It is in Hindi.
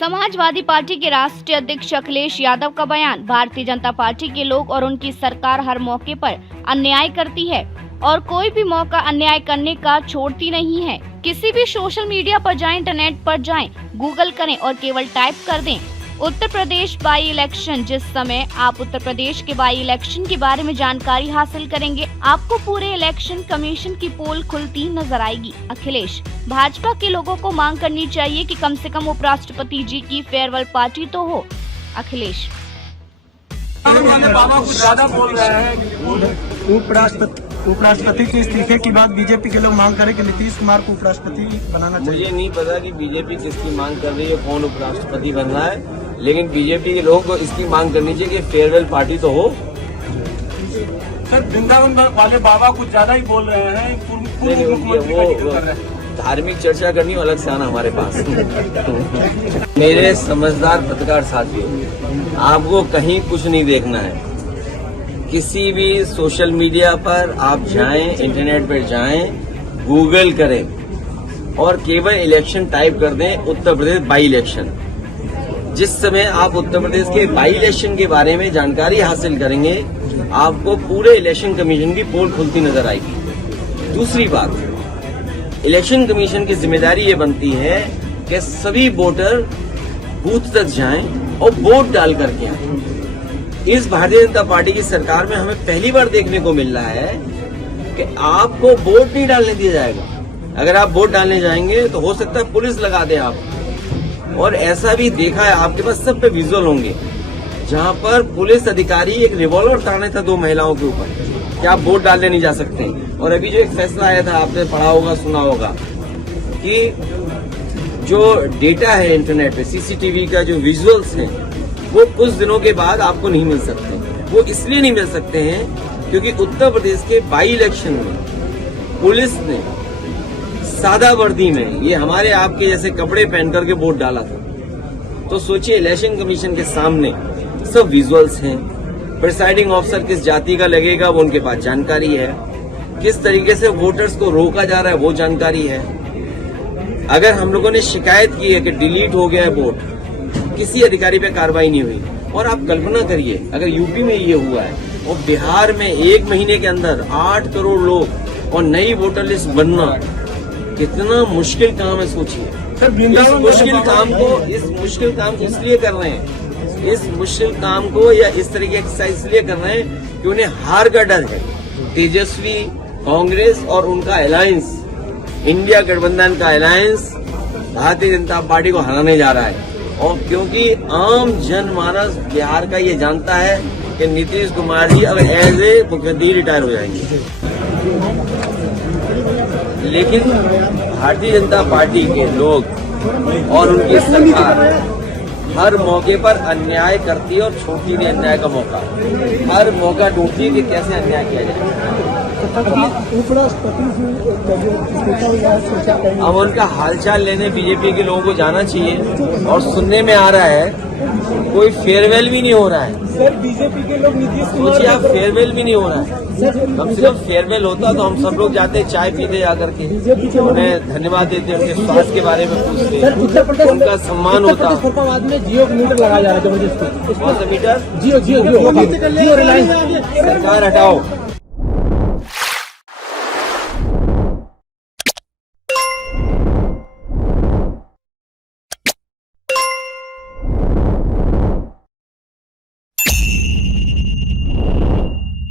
समाजवादी पार्टी के राष्ट्रीय अध्यक्ष अखिलेश यादव का बयान। भारतीय जनता पार्टी के लोग और उनकी सरकार हर मौके पर अन्याय करती है और कोई भी मौका अन्याय करने का छोड़ती नहीं है। किसी भी सोशल मीडिया पर जाएं, इंटरनेट पर जाएं, गूगल करें और केवल टाइप कर दें उत्तर प्रदेश बाई इलेक्शन। जिस समय आप उत्तर प्रदेश के बाई इलेक्शन के बारे में जानकारी हासिल करेंगे, आपको पूरे इलेक्शन कमीशन की पोल खुलती नजर आएगी। अखिलेश, भाजपा के लोगों को मांग करनी चाहिए कि कम से कम उपराष्ट्रपति जी की फेयरवेल पार्टी तो हो। अखिलेश बाबा कुछ ज्यादा बोल रहे हैं। उपराष्ट्रपति के इस्तीफे के बाद बीजेपी के लोग मांग करें कि नीतीश कुमार को उपराष्ट्रपति बनाना चाहिए। मुझे नहीं पता कि बीजेपी किसकी मांग कर रही है, कौन उपराष्ट्रपति बन रहा है, लेकिन बीजेपी के लोगों को इसकी मांग करनी चाहिए कि फेयरवेल पार्टी तो हो। सर, वृंदावन वाले बाबा कुछ ज्यादा ही बोल रहे हैं। वो धार्मिक चर्चा करनी अलग से आना हमारे पास। मेरे समझदार पत्रकार साथियों, आपको कहीं कुछ नहीं देखना है। किसी भी सोशल मीडिया पर आप जाएं, इंटरनेट पर जाएं, गूगल करें और केवल इलेक्शन टाइप कर दें, उत्तर प्रदेश बाई इलेक्शन। जिस समय आप उत्तर प्रदेश के बाई इलेक्शन के बारे में जानकारी हासिल करेंगे, आपको पूरे इलेक्शन कमीशन की पोल खुलती नजर आएगी। दूसरी बात, इलेक्शन कमीशन की जिम्मेदारी ये बनती है कि सभी वोटर बूथ तक जाएं और वोट डाल करके आएं। इस भारतीय जनता पार्टी की सरकार में हमें पहली बार देखने को मिल रहा है कि आपको वोट नहीं डालने दिया जाएगा। अगर आप वोट डालने जाएंगे तो हो सकता है पुलिस लगा दे आप। और ऐसा भी देखा है, आपके पास सब पे विजुअल होंगे, जहां पर पुलिस अधिकारी एक रिवॉल्वर ताने था 2 महिलाओं के ऊपर कि आप वोट डालने नहीं जा सकते। और अभी जो एक फैसला आया था, आपने पढ़ा होगा, सुना होगा, कि जो डेटा है इंटरनेट पे, सीसीटीवी का जो विजुअल्स है, वो कुछ दिनों के बाद आपको नहीं मिल सकते। वो इसलिए नहीं मिल सकते हैं क्योंकि उत्तर प्रदेश के बाई इलेक्शन में पुलिस ने सादा वर्दी में, ये हमारे आपके जैसे कपड़े पहन करके वोट डाला था। तो सोचिए, इलेक्शन कमीशन के सामने सब विजुअल्स हैं। प्रिसाइडिंग ऑफिसर किस जाति का लगेगा वो उनके पास जानकारी है। किस तरीके से वोटर्स को रोका जा रहा है वो जानकारी है। अगर हम लोगों ने शिकायत की है कि डिलीट हो गया है वोट, किसी अधिकारी पे कार्रवाई नहीं हुई। और आप कल्पना करिए, अगर यूपी में ये हुआ है और बिहार में 1 महीने के अंदर 8 करोड़ लोग और नई वोटर लिस्ट बनना, कितना मुश्किल काम है। सोचिए, इस मुश्किल काम को इसलिए कर रहे हैं, इस मुश्किल काम को या इस तरह की एक्सरसाइज इसलिए कर रहे हैं कि उन्हें हार का डर है। तेजस्वी, कांग्रेस और उनका अलायंस, इंडिया गठबंधन का अलायंस भारतीय जनता पार्टी को हराने जा रहा है। और क्योंकि आम जनमानस बिहार का ये जानता है कि नीतीश कुमार जी अब एज ए मुख्यमंत्री रिटायर हो जाएंगे, लेकिन भारतीय जनता पार्टी के लोग और उनकी सरकार हर मौके पर अन्याय करती है और छोड़ती नहीं अन्याय का मौका। हर मौका ढूंढती है कि कैसे अन्याय किया जाए। अब उनका हालचाल लेने बीजेपी के लोगों को जाना चाहिए। और सुनने में आ रहा है कोई फेयरवेल भी नहीं हो रहा है। सर, बीजेपी के लोग नीतीश कुमार, सोचिए आप, फेयरवेल भी नहीं हो रहा है। कम से कम फेयरवेल होता तो हम सब लोग जाते, चाय पीते जाकर के, उन्हें धन्यवाद देते, उनके स्वास्थ्य के बारे में पूछते, उनका सम्मान होता। फरीदाबाद में जियो मीटर लगाया जा रहा है जबरदस्ती। कौन सा मीटर? जियो रिलायंस। सरकार हटाओ।